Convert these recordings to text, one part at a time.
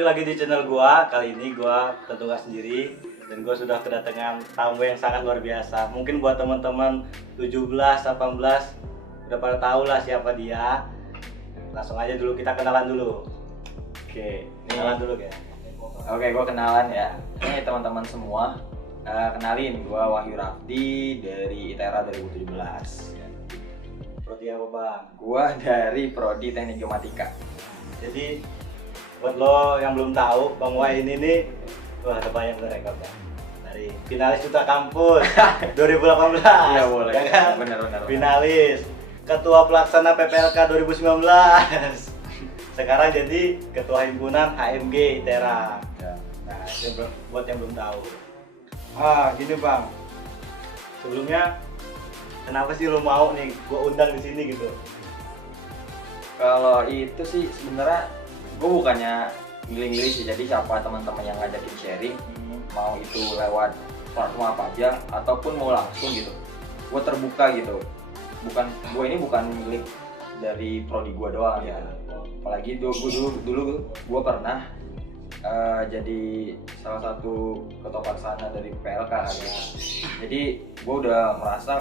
balik lagi di channel gua. Kali ini gua tentu gak sendiri dan gua sudah kedatangan tamu yang sangat luar biasa. Mungkin buat teman-teman 17, 18 udah pada tahu lah siapa dia. Langsung aja dulu kita kenalan dulu. Oke, kenalan dulu ya. Oke, gua kenalan ya. Ini teman-teman semua. Kenalin, gua Wahyu Rafdi dari ITERA 2017. Prodi apa bang? Gua dari Prodi Teknik Geomatika. Jadi buat lo yang belum tahu, Bang Wahyu ini nih, wah ada banyak rekam ya. Dari finalis Duta Kampus 2018. Iya boleh. Ya kan? Benar. Finalis, ketua pelaksana PPLK 2019. Sekarang jadi ketua himpunan HMG ITERA. Ya. Nah, itu buat yang belum tahu. Gini bang, sebelumnya kenapa sih lo mau nih gua undang di sini gitu? Kalau itu sih sebenarnya gue bukannya milih-milih sih, jadi siapa teman-teman yang ngajakin sharing, mau itu lewat platform apa aja ataupun mau langsung gitu, gue terbuka gitu. Gue ini bukan milik dari prodi gue doang ya. Apalagi dulu gue pernah jadi salah satu ketua pelaksana dari PLK kan ya. Jadi gue udah merasa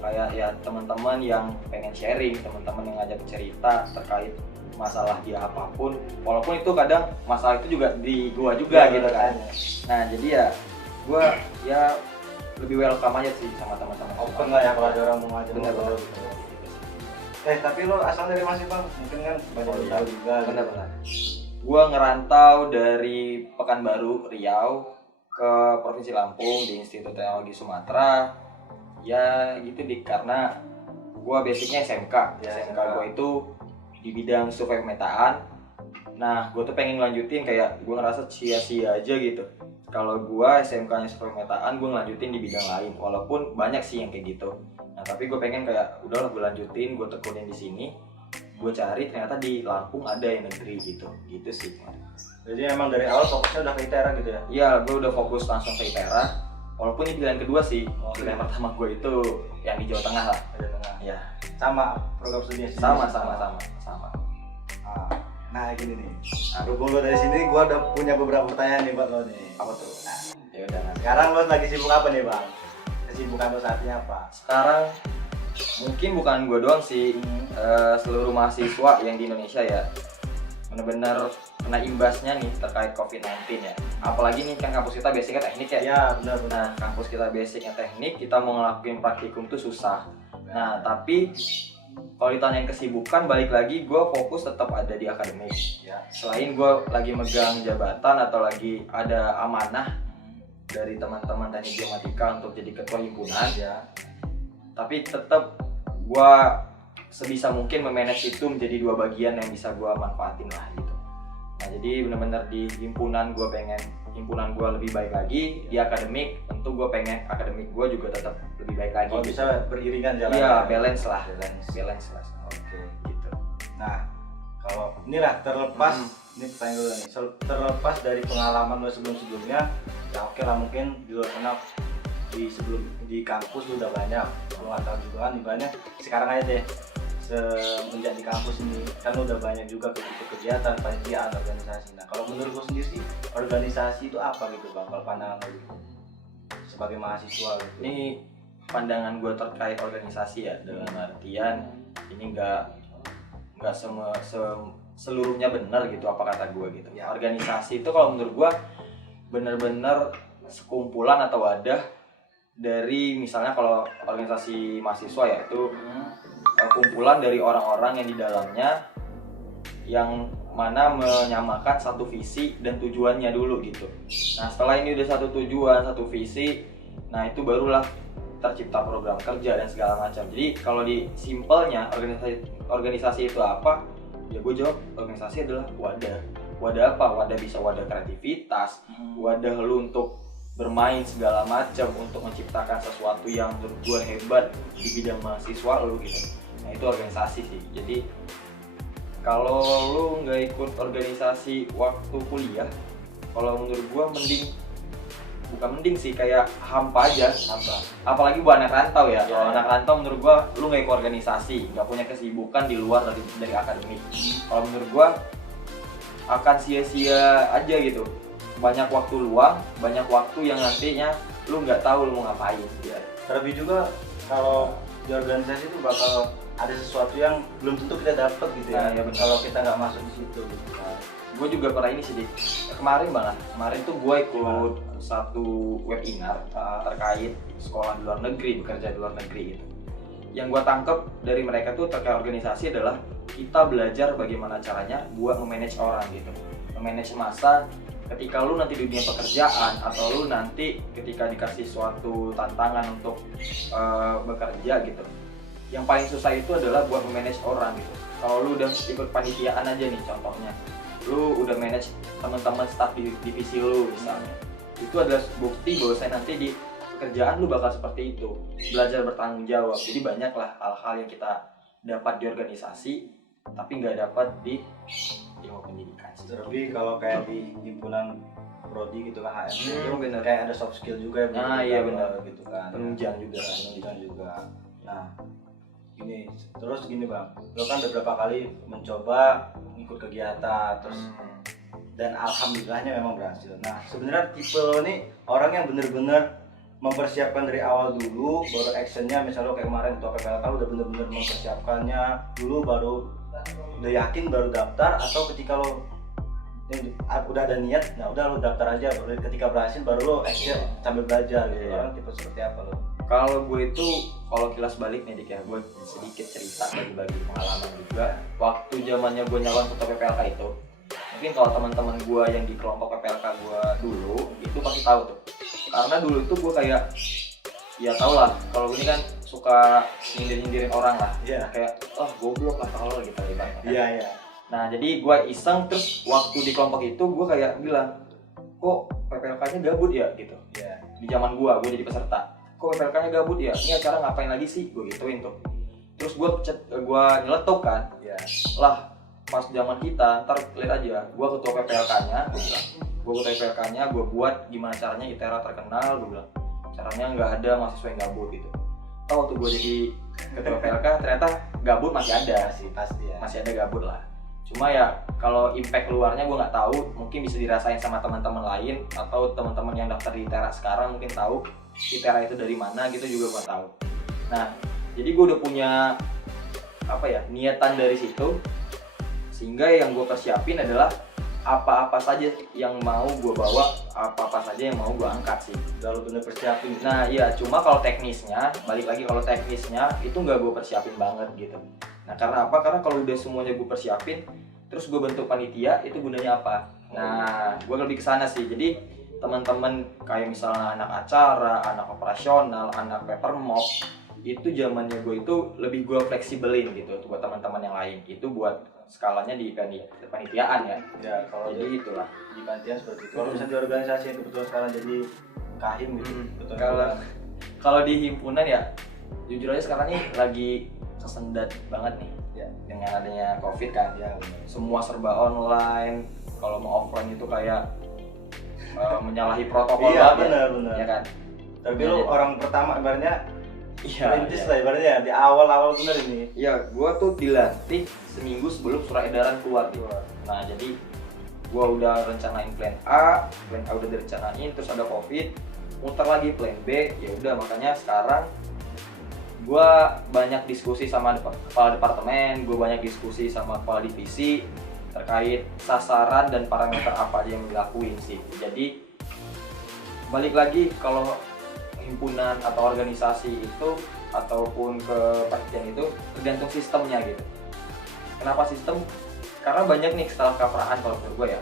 kayak ya teman-teman yang pengen sharing, teman-teman yang ngajak cerita terkait masalah dia apapun, walaupun itu kadang masalah itu juga di gua juga ya, gitu kan. Nah jadi ya gua ya lebih welcome aja sih sama teman-teman. Open lah ya kalau ada orang mau ngajak. Bener. Tapi lo asal dari mana sih bang? Mungkin kan banyak yang tahu juga. Bener. Gua ngerantau dari Pekanbaru, Riau ke Provinsi Lampung di Institut Teknologi Sumatera. Ya gitu karena gua basicnya SMK. Ya, SMK gua itu di bidang survei pemetaan. Nah, gue tuh pengen ngelanjutin, kayak gue ngerasa sia-sia aja gitu. Kalau gue SMK-nya survei pemetaan, gue ngelanjutin di bidang lain. Walaupun banyak sih yang kayak gitu. Nah, tapi gue pengen kayak udahlah gue lanjutin, gue tekunin di sini. Gue cari ternyata di Lampung ada yang negeri gitu. Gitu sih. Jadi emang dari awal fokusnya udah ke ITERA gitu ya? Iya, gue udah fokus langsung ke ITERA. Walaupun ini pilihan kedua sih. Pilihan pertama gue itu yang di Jawa Tengah lah. Jawa Tengah. Iya. Sama program studinya sih. Sama. Nah gini nih, berhubung lo dari sini, gue udah punya beberapa pertanyaan nih buat lo nih. Apa tuh? Nah, Ya udah. sekarang lo lagi sibuk apa nih bang? Kesibukan lo saatnya apa? Sekarang mungkin bukan gue doang sih, seluruh mahasiswa yang di Indonesia ya benar-benar kena imbasnya nih terkait COVID-19 ya. Apalagi nih kan kampus kita basicnya teknik ya. Iya benar. Nah, kampus kita basicnya teknik, kita mau ngelakuin praktikum tuh susah. Nah, tapi kalau ditanyain kesibukan, balik lagi gue fokus tetap ada di akademik ya. Selain gue lagi megang jabatan atau lagi ada amanah dari teman-teman teknik geomatika untuk jadi ketua himpunan ya, tapi tetap gue sebisa mungkin memanage itu menjadi dua bagian yang bisa gue manfaatin lah gitu. Nah jadi benar-benar di himpunan gue pengen himpunan gue lebih baik lagi, di akademik tentu gue pengen akademik gue juga tetap lebih baik lagi. Oh, bisa beriringan jalan. Iya, balance lah. Oke, gitu. Nah, kalau inilah terlepas, ini pertanyaan dulu nih, terlepas dari pengalaman lo sebelumnya, ya oke lah mungkin di luar sana di kampus lo udah banyak, lo nggak tahu juga kan banyak. Sekarang aja deh, semenjak di kampus ini kan lo udah banyak juga kegiatan, panitiaan, organisasi. Nah, kalau menurut lo sendiri sih organisasi itu apa gitu bang? Kalau pandangan lo gitu sebagai mahasiswa gitu. Ini pandangan gue terkait organisasi ya, dalam artian ini nggak seluruhnya benar gitu apa kata gue gitu ya. Organisasi itu kalau menurut gue benar-benar sekumpulan atau wadah dari, misalnya kalau organisasi mahasiswa ya itu kumpulan dari orang-orang yang di dalamnya yang mana menyamakan satu visi dan tujuannya dulu gitu. Nah setelah ini udah satu tujuan, satu visi, nah itu barulah tercipta program kerja dan segala macam. Jadi kalau di simpelnya organisasi itu apa? Ya gue jawab organisasi adalah wadah. Wadah apa? Wadah bisa wadah kreativitas, wadah lu untuk bermain segala macam, untuk menciptakan sesuatu yang menurut gue hebat di bidang mahasiswa lu gitu. Nah itu organisasi sih. Jadi kalau lu nggak ikut organisasi waktu kuliah, kalau menurut gue bukan mending sih, kayak hampa aja. Apalagi buat anak rantau ya. Kalau anak rantau menurut gue lu nggak ikut organisasi, nggak punya kesibukan di luar dari akademik. Kalau menurut gue akan sia-sia aja gitu. Banyak waktu luang, banyak waktu yang nantinya lu nggak tahu lu mau ngapain. Ya. Terlebih juga kalau di organisasi itu bakal ada sesuatu yang belum tentu kita dapat gitu ya. Nah, ya benar. Kalau kita nggak masuk di situ. Nah, Gue juga pernah ini sih, Dik. Kemarin tuh gue ikut satu webinar terkait sekolah di luar negeri, bekerja di luar negeri gitu. Yang gue tangkep dari mereka tuh terkait organisasi adalah kita belajar bagaimana caranya buat memanage orang gitu, memanage masa. Ketika lu nanti di dunia pekerjaan atau lu nanti ketika dikasih suatu tantangan untuk bekerja gitu, yang paling susah itu adalah buat memanage orang gitu. Kalau lu udah ikut panitiaan aja nih contohnya, lu udah manage teman-teman staff di divisi lu misalnya, itu adalah bukti bahwa saya nanti di pekerjaan lu bakal seperti itu, belajar bertanggung jawab. Jadi banyaklah hal-hal yang kita dapat di organisasi tapi nggak dapat di ilmu pendidikan. terlebih kalau kayak di himpunan prodi gitu kan HMD itu bener. kayak ada soft skill juga ya. Nah, iya benar gitu kan. penunjang juga kan. Pendidikan juga. Nah, ini terus gini Bang, lo kan udah berapa kali mencoba ikut kegiatan terus dan alhamdulillahnya memang berhasil. Nah, sebenarnya tipe lo nih orang yang bener-bener mempersiapkan dari awal dulu, baru actionnya misalnya lo kayak kemarin ketua PPLK lo udah bener-bener mempersiapkannya dulu, baru udah yakin baru daftar, atau ketika lo udah ada niat, nah udah lo daftar aja, baru ketika berhasil baru lo action sambil belajar gitu. Orang tipe seperti apa lo? Kalau gue itu, kalau kilas balik nih Dik ya, gue sedikit cerita bagi-bagi pengalaman juga. Waktu zamannya gue nyalon ketua PPLK itu, mungkin kalau teman-teman gue yang di kelompok PPLK gue dulu, itu pasti tahu tuh. Karena dulu itu gue kayak, ya tau lah, kalau ini kan suka nyindir-nyindirin orang lah. Iya. Kayak, oh goblok lah kalau gitu ibaratnya. Iya, iya. Nah jadi gue iseng, terus waktu di kelompok itu gue kayak bilang, kok PPLK-nya gabut ya gitu. Iya. Di zaman gue jadi peserta, kok PPLK-nya gabut ya, ini acara ngapain lagi sih, gue gituin tuh. Terus gue nyeletuk kan, Iya. lah pas zaman kita, ntar lihat aja, gue ketua PPLK-nya, gue bilang, gue ketua PPLK-nya, gue buat gimana caranya ITERA terkenal, gue bilang, caranya nggak ada mahasiswa yang gabut gitu. Tahu waktu gue jadi ketua PPLK, ternyata gabut masih ada sih, Pasti ya. masih ada gabut lah. Cuma ya kalau impact luarnya gue nggak tahu, mungkin bisa dirasain sama teman-teman lain atau teman-teman yang daftar di ITERA sekarang mungkin tahu ITERA itu dari mana gitu juga gue tahu. Nah jadi gue udah punya apa ya, niatan dari situ, sehingga yang gue persiapin adalah apa-apa saja yang mau gue bawa, apa-apa saja yang mau gue angkat sih. Udah lo bener persiapin. Nah iya, cuma kalau teknisnya, balik lagi kalau teknisnya itu nggak gue persiapin banget gitu. Nah karena apa? Karena kalau udah semuanya gue persiapin, terus gue bentuk panitia, itu gunanya apa? Nah gue lebih ke sana sih. Jadi teman-teman kayak misalnya anak acara, anak operasional, anak papermop, itu zamannya gue itu lebih gue fleksibelin gitu buat teman-teman yang lain. Itu buat skalanya di panitiaan ya. Ya kalau Jadi itulah. di panitian seperti itu. Kalau misalnya di organisasi yang kebetulan sekarang jadi kahim gitu. Kalau di himpunan ya, jujur aja sekarang nih lagi kesendat banget nih Ya. dengan adanya COVID kan. Ya benar. Semua serba online. Kalau mau offline itu kayak menyalahi protokol Iya banget, benar. ya kan? Tapi lu orang pertama ibaratnya Iya. perintis lah ibaratnya di awal bener ini. Iya, gue tuh dilantik seminggu sebelum surat edaran keluar gitu. Nah jadi gue udah rencanain plan A udah direncanain, terus ada COVID, muter lagi plan B, ya udah makanya sekarang gue banyak diskusi sama kepala departemen, gue banyak diskusi sama kepala divisi terkait sasaran dan parameter apa aja yang dilakuin sih. Jadi balik lagi, kalau himpunan atau organisasi itu ataupun ke panitiaan itu tergantung sistemnya gitu. Kenapa sistem? Karena banyak nih kesalah kapraan kalau menurut gue ya.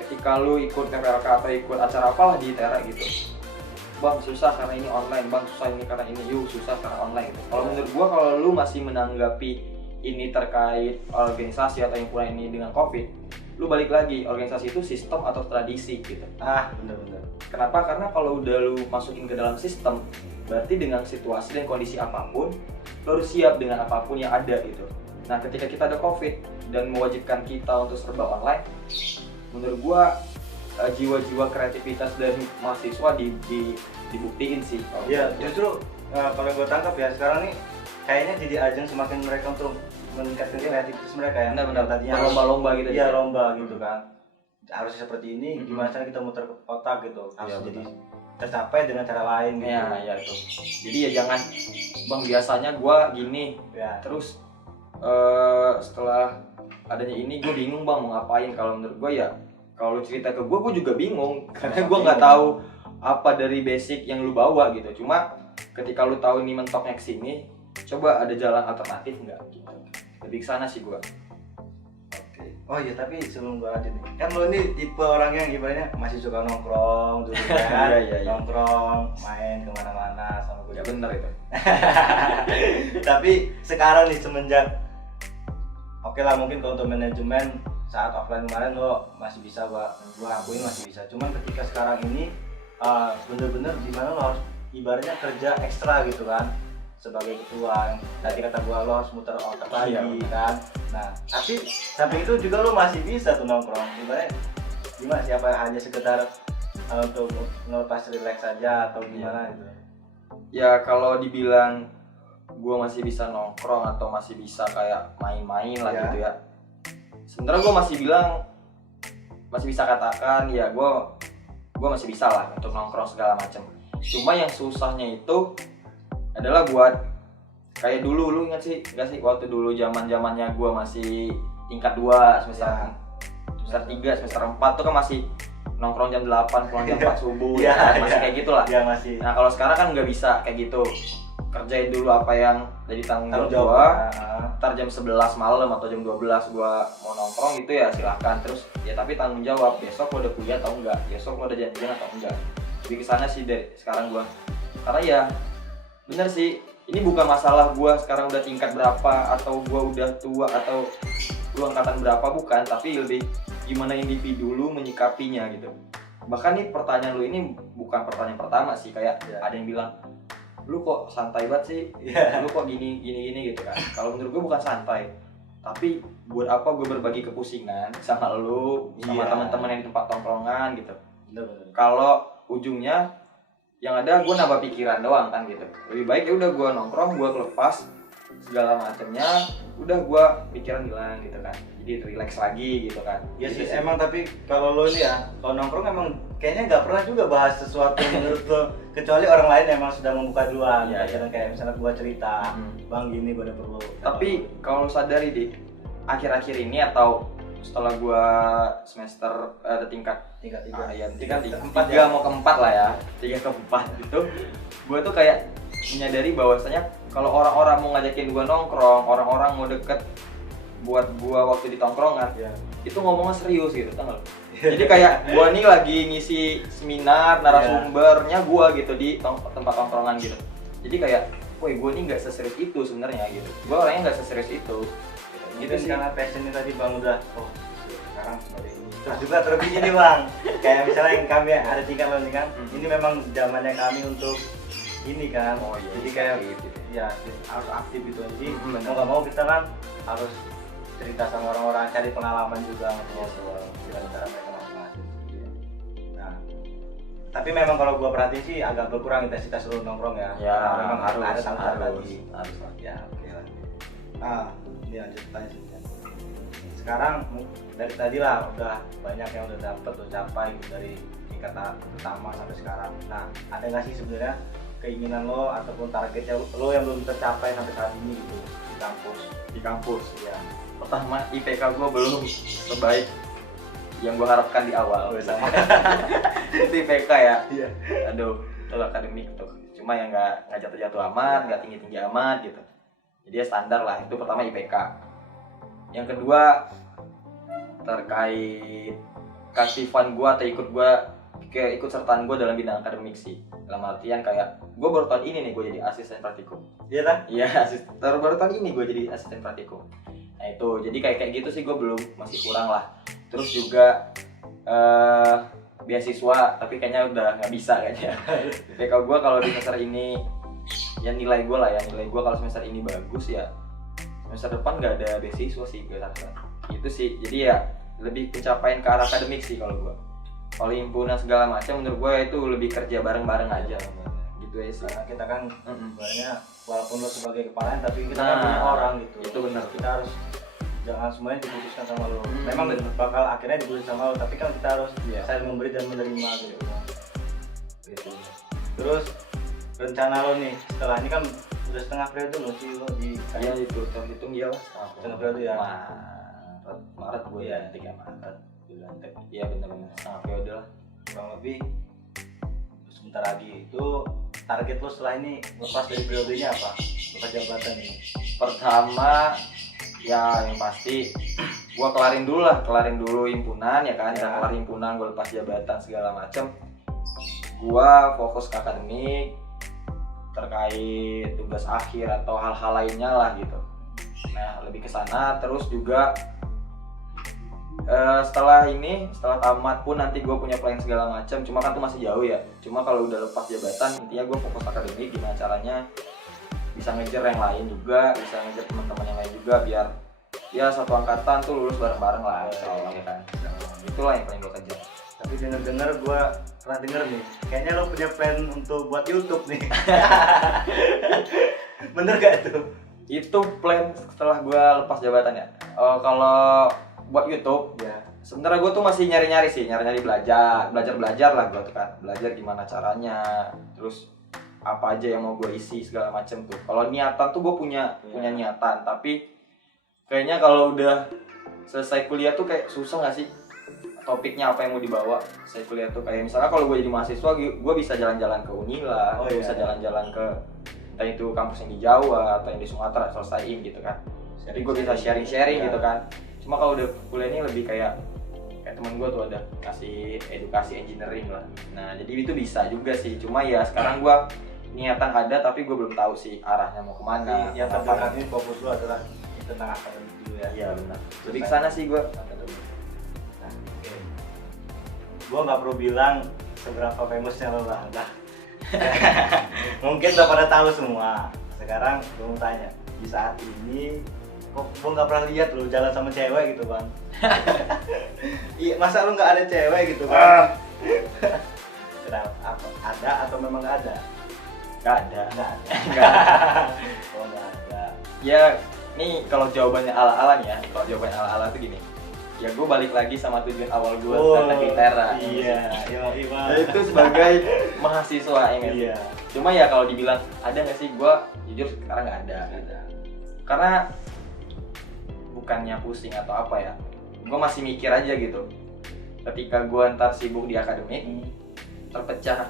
Ketika lu ikut PPLK atau ikut acara apalah di ITERA gitu, bang susah karena ini online, bang susah ini karena ini, susah karena online gitu. Kalau menurut gue, kalau lu masih menanggapi ini terkait organisasi atau himpunan ini dengan COVID, lu balik lagi, organisasi itu sistem atau tradisi gitu. Bener. Kenapa? Karena kalau udah lu masukin ke dalam sistem, berarti dengan situasi dan kondisi apapun, lu harus siap dengan apapun yang ada gitu. Nah ketika kita ada COVID dan mewajibkan kita untuk serba online, menurut gua jiwa-jiwa kreativitas dari mahasiswa dibuktiin sih. Iya, justru kalau gue tangkap ya sekarang nih kayaknya jadi ajang semakin mereka untuk meningkatkan kreativitas mereka ya. Benar-benar tadinya berlomba-lomba gitu. Iya lomba gitu kan. Harus seperti ini, Mm-mm. gimana cara kita muter ke otak gitu. Harus Iya, jadi benar. tercapai dengan cara lain gitu. Ya itu. Jadi ya jangan bang biasanya gua gini, Ya. terus setelah adanya ini gue bingung bang mau ngapain. Kalau menurut gue ya kalau lu cerita ke gue juga bingung karena gue nggak tahu apa dari basic yang lu bawa gitu. Cuma ketika lu tahu ini mentoknya ke sini, coba ada jalan alternatif nggak gitu. Lebih ke sana sih gue. Oke. Oh iya, tapi sebelum gua lanjut nih, kan lo ini tipe orang yang ibaratnya masih suka nongkrong dulu kan. Iya. Nongkrong, main kemana-mana sama gue. Ya bener itu. Tapi sekarang nih semenjak oke lah, mungkin kalau untuk manajemen saat offline kemarin lo masih bisa, gua akuin masih bisa. Cuman ketika sekarang ini bener-bener gimana lo harus ibaratnya kerja ekstra gitu kan sebagai ketua. Tadi kata gua lo harus muter otak lagi Iya. kan. Nah tapi samping itu juga lo masih bisa tuh nongkrong. Ibaratnya gimana, siapa hanya sekedar untuk ngelepas relax saja atau gimana gitu. Ya kalau dibilang gue masih bisa nongkrong atau masih bisa kayak main-main lah Ya. gitu ya, sebenarnya gue masih bisa katakan ya gue masih bisa lah untuk nongkrong segala macam. Cuma yang susahnya itu adalah buat kayak dulu, lu ingat sih nggak sih waktu dulu zamannya gue masih tingkat 2 semester Ya. semester 3 semester 4 tuh kan masih nongkrong jam 8 pulang jam 4 subuh Iya, ya, masih iya. kayak gitulah. Dia masih Nah kalau sekarang kan nggak bisa kayak gitu, kerjain dulu apa yang jadi tanggung jawab tanggung gua. jawab. Ntar jam 11 malam atau jam 12 gua mau nongkrong gitu ya silahkan. Terus ya tapi tanggung jawab besok gua udah kuliah atau enggak, besok gua udah janjian atau enggak. Lebih kesana sih deh sekarang gua. Karena ya bener sih, ini bukan masalah gua sekarang udah tingkat berapa atau gua udah tua atau gua angkatan berapa, bukan. Tapi lebih gimana individu lu menyikapinya gitu. Bahkan nih pertanyaan lu ini bukan pertanyaan pertama sih, kayak Ya. ada yang bilang lu kok santai banget sih, Iya. lu kok gini gitu kan. Kalau menurut gue bukan santai, tapi buat apa gue berbagi kepusingan sama lu, sama Iya. teman-teman yang di tempat tongkrongan gitu. Bener-bener. Kalau ujungnya yang ada gue nambah pikiran doang kan gitu. Lebih baik ya udah gue nongkrong, gue lepas segala macamnya, udah gue pikiran hilang gitu kan. Jadi relax lagi gitu kan. Ya Gitu sih, emang tapi kalau lo ini ya, kalau nongkrong emang kayaknya nggak pernah juga bahas sesuatu yang menurut lo, kecuali orang lain emang sudah membuka duluan. Iya, Kadang kayak misalnya gua cerita, Hmm. bang gini gua udah perlu. Tapi kalau lu sadari di akhir-akhir ini atau setelah gua semester ada tingkat tingkat 3 ya tingkat keempat tiga mau keempat lah ya, 3 ke 4 gitu, gue tuh kayak menyadari bahwasanya kalau orang-orang mau ngajakin gue nongkrong, orang-orang mau deket buat gue waktu di tongkrongan, Ya. itu ngomongnya serius gitu, tau gak? Jadi kayak gue nih lagi ngisi seminar, narasumbernya gue gitu di tempat tongkrongan gitu. Jadi kayak, woi gue nih nggak seserius itu sebenarnya gitu. Gue orangnya nggak seserius itu. Gitu Gitu sih, sih. karena passionnya tadi bang udah, oh sekarang seperti ini. Terus juga terlebih gini bang, kayak misalnya yang kami ada tingkat lo nih kan, ini memang zamannya kami untuk ini kan. Oh iya. Jadi kayak gitu. ya harus aktif gitu. Jadi Hmm, mau nggak mau kita kan harus cerita sama orang-orang, cari pengalaman juga ngobrol soal cara mereka masing-masing. Nah, tapi memang kalau gua perhatiin sih agak berkurang intensitas lu nongkrong ya. Ya, Karena memang harus ada tanggung lagi. harus lah. Ya, oke lah. Nah, ini lanjut tanya sih. Sekarang dari tadi lah udah banyak yang udah dapet lo capai gitu, dari tingkat pertama sampai sekarang. Nah, ada nggak sih sebenarnya keinginan lo ataupun targetnya lo yang belum tercapai sampai saat ini gitu di kampus? Di kampus. Ya. Pertama, IPK gue belum sebaik yang gue harapkan di awal. Sama. Itu IPK ya. Iya. Aduh, itu akademik tuh. Cuma yang nggak jatuh-jatuh amat, nggak tinggi-tinggi amat gitu. Jadi ya standar lah. Itu pertama IPK. Yang kedua terkait keaktifan gue atau ikut sertaan gue dalam bidang akademik sih. Dalam artian kayak gue baru tahun ini nih gue jadi asisten praktikum. Iya kan? Iya, baru tahun ini gue jadi asisten praktikum. Nah itu, jadi kayak gitu sih gue masih kurang lah. Terus juga beasiswa, tapi kayaknya udah nggak bisa kayaknya. IPK gue kalau di semester ini, ya nilai gue kalau semester ini bagus ya, semester depan nggak ada beasiswa sih gue rasa. Itu sih, jadi ya lebih pencapaian ke arah akademik sih kalau gue. Kalau himpunan segala macam menurut gue itu lebih kerja bareng-bareng aja. Gitu Gitu ya sih. Karena kita kan Mm-mm. sebenarnya walaupun lo sebagai kepala tapi kita kan Nah, punya orang gitu. itu benar. Kita harus jangan semuanya diputuskan sama lo. Hmm, Memang benar. bakal akhirnya diputuskan sama lo, tapi kan kita harus Iya. saling memberi dan menerima gitu. Gitu. Terus rencana lo nih setelah ini kan udah setengah periode lo sih lo di Iya itu terhitung ya lah. Setengah periode ya. Maret gue ya 3 Maret bulan iya benar-benar setengah periode lah. kurang lebih sebentar lagi. Itu target lo setelah ini lepas dari periodenya apa? Lepas jabatan ini. Pertama ya yang pasti gua kelarin dulu himpunan ya kan. Ya. Kelar himpunan gua lepas jabatan segala macem, gua fokus ke akademik terkait tugas akhir atau hal-hal lainnya lah gitu. Nah lebih ke sana. Terus juga setelah tamat pun nanti gue punya plan segala macam, cuma kan tuh masih jauh ya. Cuma kalau udah lepas jabatan intinya gue fokus akademik, gimana caranya bisa ngejar yang lain juga, bisa ngejar teman-teman yang lain juga, biar ya satu angkatan tuh lulus bareng-bareng lah ya kan. Itulah yang paling gue kejar. Tapi denger gue pernah denger nih, kayaknya lo punya plan untuk buat YouTube nih. Bener gak tuh? Itu plan setelah gue lepas jabatan ya. Kalau buat YouTube Ya. sebenarnya gue tuh masih nyari-nyari belajar lah gue tuh kan, belajar gimana caranya, terus apa aja yang mau gue isi segala macem tuh. Kalau niatan tuh gue punya niatan, tapi kayaknya kalau udah selesai kuliah tuh kayak susah nggak sih topiknya apa yang mau dibawa. Selesai kuliah tuh kayak misalnya kalau gue jadi mahasiswa gue bisa jalan-jalan ke Unila, Oh, gue iya. bisa jalan-jalan ke entah itu kampus yang di Jawa atau yang di Sumatera selesaiin gitu kan. Jadi gue bisa sharing-sharing gitu kan. Cuma kalau udah kuliah ini lebih kayak temen gue tuh ada kasih edukasi engineering lah. Nah jadi itu bisa juga sih. Cuma ya sekarang gue niatan ada tapi gue belum tahu sih arahnya mau kemana. Yang terdekat ini fokus lo adalah tentang akademik dulu ya. Iya benar. Lebih kesana sih gue. Nah, oke. Gue nggak perlu bilang seberapa famousnya lo lah. Mungkin udah pada tahu semua. Sekarang gue mau tanya, di saat ini kok gue nggak pernah lihat lo jalan sama cewek gitu bang? Iya, masa lo nggak ada cewek gitu bang? Kenapa? Apa? Ada atau memang nggak ada? Gak ada. Nggak ada. Nggak ada. Oh nggak ada. Ya nih kalau jawabannya ala-ala nih ya. Kalau jawabannya ala-ala tuh gini. Ya gue balik lagi sama tujuan awal gue tentang Litera. Iya, Ya, itu sebagai mahasiswa ya nggak sih? Iya. Cuma ya kalau dibilang ada nggak sih, gue jujur sekarang nggak ada. Karena bukannya pusing atau apa ya, gue masih mikir aja gitu. Ketika gue ntar sibuk di akademik, terpecah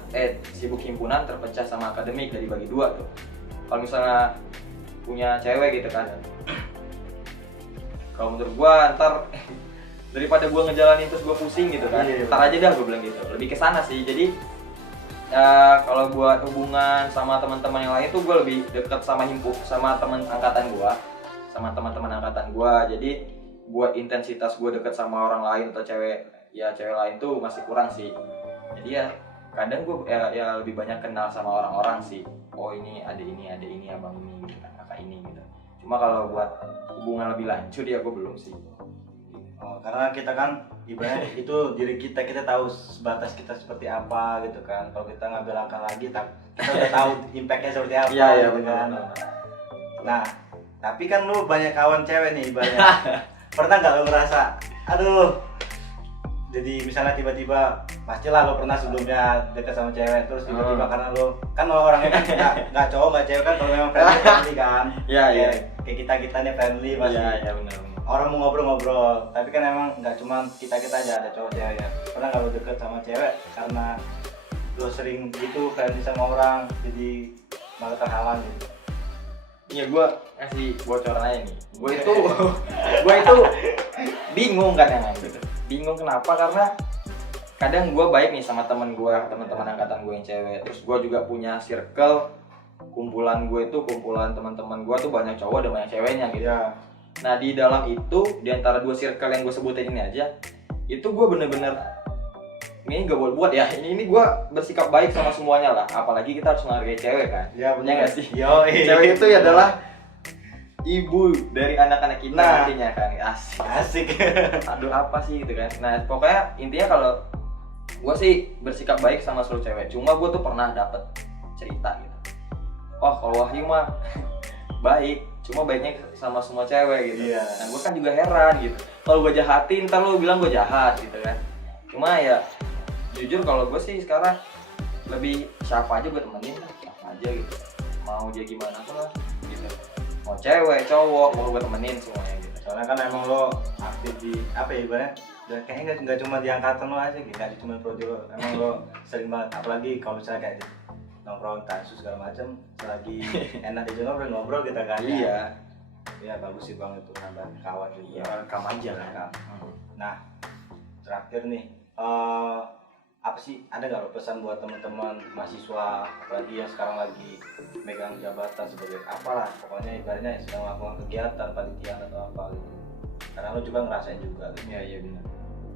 sibuk himpunan terpecah sama akademik dari bagi dua tuh. Kalau misalnya punya cewek gitu kan, kalau menurut gue ntar daripada gue ngejalanin terus gue pusing gitu kan, Iya. ntar aja dah gue bilang gitu. Lebih ke sana sih. Jadi kalau buat hubungan sama teman-teman yang lain tuh gue lebih deket sama sama teman angkatan gue, sama teman-teman angkatan gue. Jadi buat intensitas gue deket sama orang lain atau cewek lain tuh masih kurang sih. Jadi ya kadang gue ya lebih banyak kenal sama orang-orang sih. Oh ini ada ini abang ini gitu kan, kakak ini gitu. Cuma kalau buat hubungan lebih lanjut ya gue belum sih. Oh, karena kita kan ibaratnya itu diri kita tahu sebatas kita seperti apa gitu kan. Kalau kita ngambil langkah lagi kita udah tahu impactnya seperti apa Iya gitu benar. kan. Nah tapi kan lu banyak kawan cewek nih ibaratnya. Pernah nggak lu ngerasa aduh, jadi misalnya tiba-tiba pastilah lo pernah sebelumnya dekat sama cewek terus tiba-tiba karena lo kan orangnya kan nggak cowok nggak cewek kan, kalau memang friendly kan. Iya. Kayak kita nih friendly pasti. Iya benar. Orang mau ngobrol-ngobrol, tapi kan emang nggak cuma kita aja, ada cowok cewek ya. Pernah nggak lo deket sama cewek karena lo sering gitu friendly sama orang jadi malah terhalang gitu? Iya, gue ngasih bocoran aja nih. Gue itu bingung kadang gitu. Bingung kenapa? Karena kadang gue baik nih sama teman-teman angkatan gue yang cewek. Terus gue juga punya circle kumpulan teman-teman gue tuh banyak cowok dan banyak ceweknya gitu. Iya. Nah di dalam itu, di antara dua circle yang gue sebutin ini aja, itu gue bener-bener ini gak buat ya, ini gue bersikap baik sama semuanya lah. Apalagi kita harus menghargai cewek kan. Ya Bener gak sih? Yo, Cewek itu adalah ibu dari anak-anak kita nantinya kan. Asik. Aduh apa sih gitu kan. Nah pokoknya intinya kalau gue sih bersikap baik sama seluruh cewek. Cuma gue tuh pernah dapet cerita gitu. Oh kalau Wahyu mah baik, cuma baiknya sama semua cewek gitu. Iya. Nah gue kan juga heran gitu. Kalau gue jahatin, ntar lo bilang gue jahat gitu kan. Cuma ya jujur kalau gue sih sekarang lebih siapa aja gue temenin, siapa aja gitu. Mau dia gimana pun lah gitu. Mau cewek, cowok, mau gue temenin semuanya gitu. Soalnya kan emang lo aktif di apa ya ibaratnya, kayaknya nggak cuma di angkatan lo aja gitu, nggak cuma prodi lo, emang lo sering banget, apalagi kalau misalnya kayak di nongkrong tansu segala macam, selagi enak aja ngobrol kita kan. Iya. Ya bagus sih bang itu nambah kawan juga. Iya, rekam aja kan. Nah terakhir nih, apa sih, ada nggak lo pesan buat teman-teman mahasiswa apalagi yang sekarang lagi megang jabatan sebagai apalah, pokoknya ibaratnya sedang melakukan kegiatan panitiaan atau apa gitu, karena lo juga ngerasain juga gitu. Iya benar.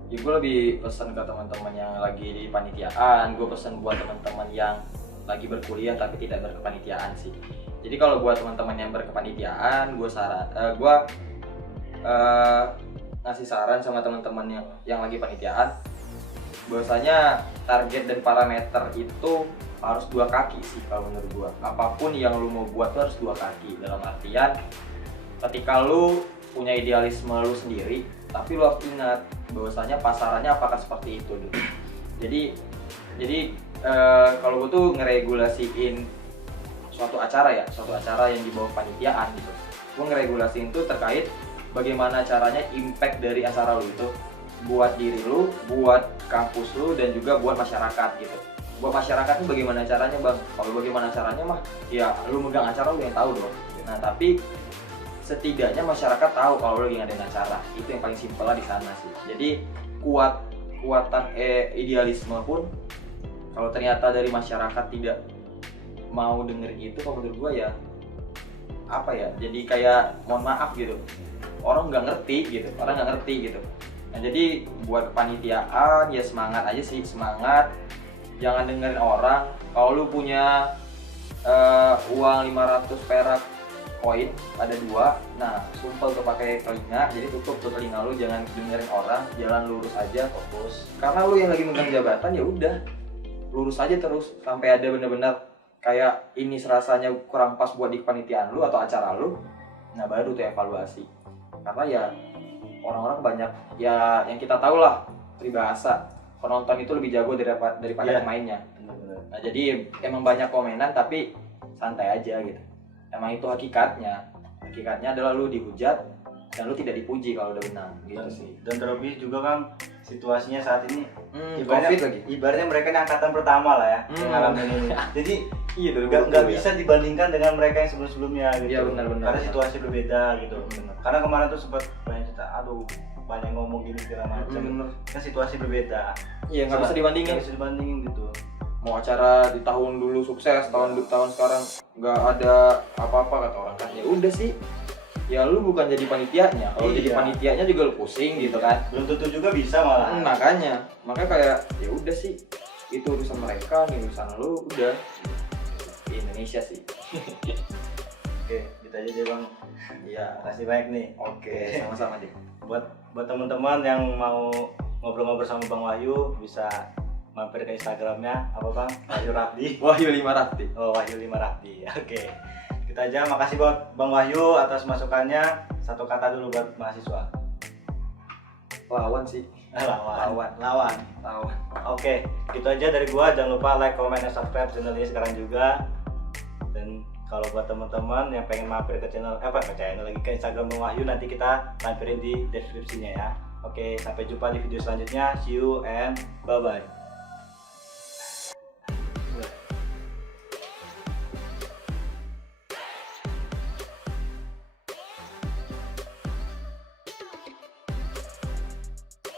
Ya gue lebih pesan ke teman-teman yang lagi di panitiaan, gue pesan buat teman-teman yang lagi berkuliah tapi tidak berkepanitiaan sih. Jadi kalau buat teman-teman yang berkepanitiaan, gue ngasih saran sama teman-teman yang lagi panitiaan, bahwasanya target dan parameter itu harus 2 kaki sih kalau menurut gua. Apapun yang lu mau buat tuh harus 2 kaki. Dalam artian ketika lu punya idealisme lu sendiri, tapi lu harus ingat bahwasanya pasarannya apakah seperti itu gitu. Jadi kalau gua tuh ngeregulasiin suatu acara yang di bawah panitiaan gitu. Gua ngeregulasiin tuh terkait bagaimana caranya impact dari acara lu itu buat diri lu, buat kampus lu, dan juga buat masyarakat gitu. Buat masyarakat itu bagaimana caranya bang? Kalau bagaimana caranya mah ya lu megang acara lu yang tahu dong. Nah tapi setidaknya masyarakat tahu kalau lu lagi ngadain acara. Itu yang paling simpel lah di sana sih. Jadi kekuatan idealisme pun kalau ternyata dari masyarakat tidak mau dengerin itu, kalau menurut gua ya apa ya, jadi kayak mohon maaf gitu, orang nggak ngerti gitu. Nah jadi buat kepanitiaan ya semangat aja sih, semangat, jangan dengerin orang. Kalau lu punya uang 500 perak koin ada 2, nah sumpel tuh pakai telinga, jadi tutup tuh telinga lu, jangan dengerin orang, jalan lurus aja, fokus. Karena lu yang lagi megang jabatan ya udah lurus aja terus sampai ada bener-bener kayak ini serasanya kurang pas buat di kepanitiaan lu atau acara lu, nah baru tuh evaluasi. Karena ya orang-orang banyak ya yang kita tahu lah, peribahasa penonton itu lebih jago daripada pemainnya. Nah jadi emang banyak komenan tapi santai aja gitu. Emang itu hakikatnya adalah lu dihujat dan lu tidak dipuji kalau udah menang gitu sih. Dan terlebih juga kan situasinya saat ini COVID lagi. Ibaratnya mereka ini angkatan pertama lah ya yang ngalamin ini. Jadi iya, nggak bisa dibandingkan dengan mereka yang sebelum-sebelumnya gitu. Iya benar. Karena situasi berbeda gitu. Karena kemarin tuh sempat banyak cerita, aduh banyak ngomong gini segala macam. Kan situasi berbeda. Iya nggak bisa dibandingin. Gitu. Mau acara di tahun dulu sukses, tahun sekarang nggak ada apa-apa kata orang kan. Ya udah sih. Ya lu bukan jadi panitianya. Kalau jadi panitianya juga lu pusing gitu kan. Belum tentu juga bisa malah. Makanya kayak ya udah sih, itu urusan mereka, nih urusan lu udah. Di Indonesia sih. Oke, gitu aja deh bang. Iya. Makasih banyak nih. Oke, sama-sama deh. Buat teman-teman yang mau ngobrol-ngobrol sama Bang Wahyu, bisa mampir ke Instagramnya apa bang? Wahyu Rafdi. Wahyu 5 Rafdi. Oh Wahyu 5 Rafdi. Oke. Kita aja, makasih buat Bang Wahyu atas masukannya. Satu kata dulu buat mahasiswa. Lawan sih. Lawan. Oke, gitu aja dari gua. Jangan lupa like, comment, dan subscribe channel ini sekarang juga. Dan kalau buat teman-teman yang pengen mampir ke channel lagi ke Instagram Bang Wahyu, nanti kita lampirin di deskripsinya ya. Oke, sampai jumpa di video selanjutnya. See you and bye bye.